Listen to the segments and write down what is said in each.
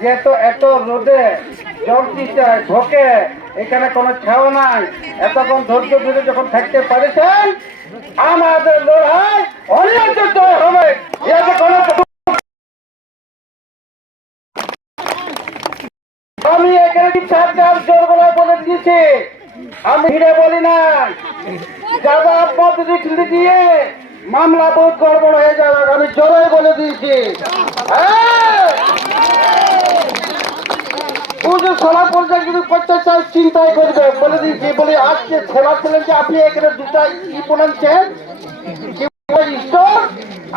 যে তো এত রোদে জল চিটায় ঢোকে, এখানে কোনো ছাও নাই। এতক্ষণ ধৈর্য ধরে যখন থাকতে পারেছেন, আমাদের লড়াই অনেক হবে। আমি এখানে সরকার জোর গলায় বলে দিয়েছি? আমি হিরে বলি না যারা পদ দিয়ে মামলা বহুত গড়বড় হয়ে যাবে, আমি জোরে বলে দিয়েছি। হ্যাঁ! পুজো সলা পর্যায়ে যদি করতে চাই চিন্তাই করবে। বলে দিয়েছি বলি আজকে ছেলা ছিলেন যে আপনি এখানে দুটা ই বলেছেন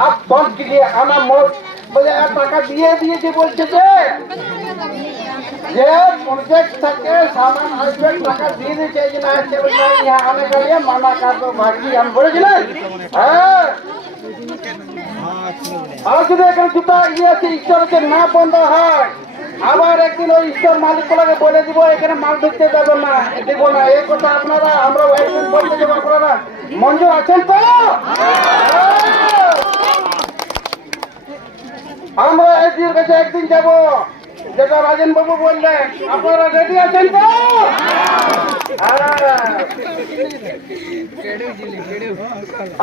আর দিকে আমার মোট বলে টাকা দিয়ে দিয়েছে, বলছে যে যে প্রজেক্ট টাকা দিয়ে যে না আনে কাটবো ভাগি আমি হ্যাঁ। এখানে জুতা ইয়ে আছে, ঈশ্বরকে না বন্ধ হয় আবার একদিন ওই ঈশ্বর মালিকগুলোকে বলে দিব, এখানে মাল ধরতে দেবো না। দেবো না, এই কথা আপনারা, আমরা একদিন বলতে যাব আপনারা। মঞ্জুর আছেন তো। আমরা এসডির কাছে একদিন যাব। যেটা রাজেন বাবু বললেন, আপনারা রেডি আছেন তো? হ্যাঁ।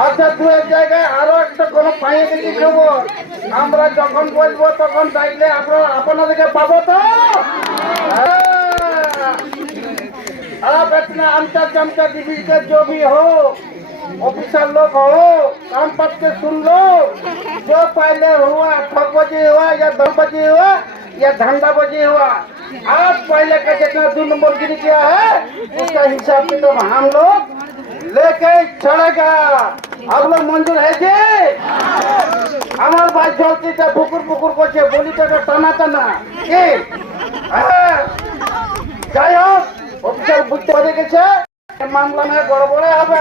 আচ্ছা দু এক জায়গায় আরও একটা কোনো পাইয়ে গেছি খবর। আমরা যখন বলবো তখন চাইলে আপনারা আপনাদেরকে পাবো তো হ্যাঁ। आप इतना आमचा चमचा दीदी का जो भी हो ऑफिसर लोग हो काम पद के सुन लो जो पहले हुआ ठग बजी हुआ या दम बजी हुआ या धंधा बजी हुआ आज पहले का जितना दो नंबर गिरी किया है उसका हिसाब किताब हम लोग लेके चलेगा आप लोग मंजूर है जी আমার ভাই জলতিটা পুকুর পুকুর করছে বলিটাকে টানা টানা কি? হ্যাঁ। যাই হোক, অফিসার বুঝতে পেরে গেছে মামলা নিয়ে গড়বড়ে হবে।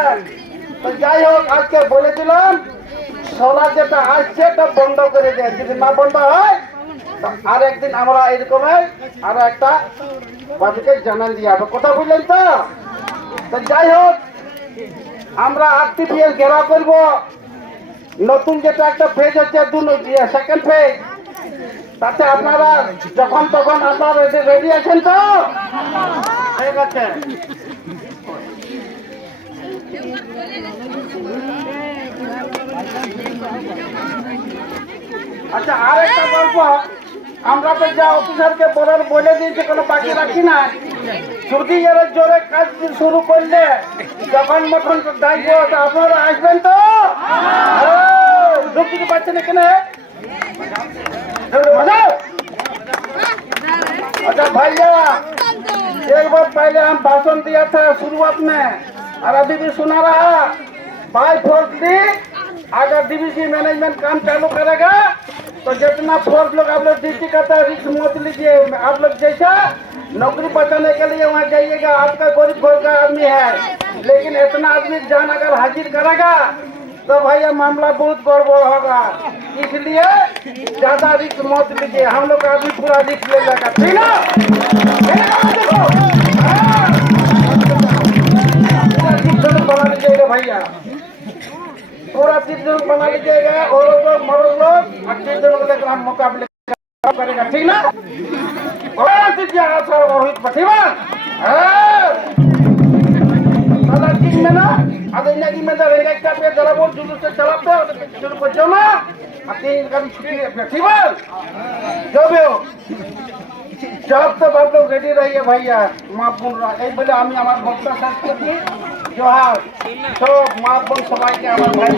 তো যাই হোক, আজকে বলে দিলাম, সোলা যেটা আসছে তা বন্ধ করে দেয়। যদি না বন্ধ হয় আর একদিন আমরা এরকম আরও একটা বাড়িকে জানান দিয়ে হবে কথা বুঝলেন তো? যাই হোক, আমরা আরটিপিএল ঘেরাও করব। নতুন যেটা একটা ফেজ হচ্ছে সেকেন্ড ফেজ তাতে আপনারা যখন তখন আপনারা রেডি আছেন তো? ঠিক আছে। আচ্ছা আর একটা গল্প। আমরা তো যা অফিসারকে বলার বলে দিয়েছি কোনো বাকি রাখি না যদি এর জোরে কাজ শুরু করলে যখন মতন ডাকবো তো আপনারা আসবেন তো ঢুকতে কি পাচ্ছেন এখানে বাজাও। अच्छा भैया एक बार पहले हम भाषण दिया था शुरुआत में और अभी भी सुना रहा बाई फोर्स दी अगर डीबीसी मैनेजमेंट काम चालू करेगा तो जितना फोर्स लोग आप लोग ड्यूटी करता है रिस्क मत लीजिए। आप लोग जैसा नौकरी बचाने के लिए वहाँ जाइएगा, आपका गरीब घर का आदमी है। लेकिन इतना आदमी जान अगर हाजिर करेगा तो भैया मामला बहुत गड़बड़ होगा। इसलिए ज़्यादा रिस्क मत लीजिए। हम लोग का आदमी पूरा रिस्क ले लेगा ठीक हाँ। बना लीजिएगा और तो मर्द लोग अच्छी ज़रूर लेकर हम मुकाबले करेगा, ठीक ना? और अच्छी जगह से रोहित प्रतिभा हाँ। मतलब जब तक आप लोग रेडी भैया माफ़ कर रहा एक बजे आमी हमारे भक्ता साथ জোহার। সব মা বোন সবাইকে আমার ভাই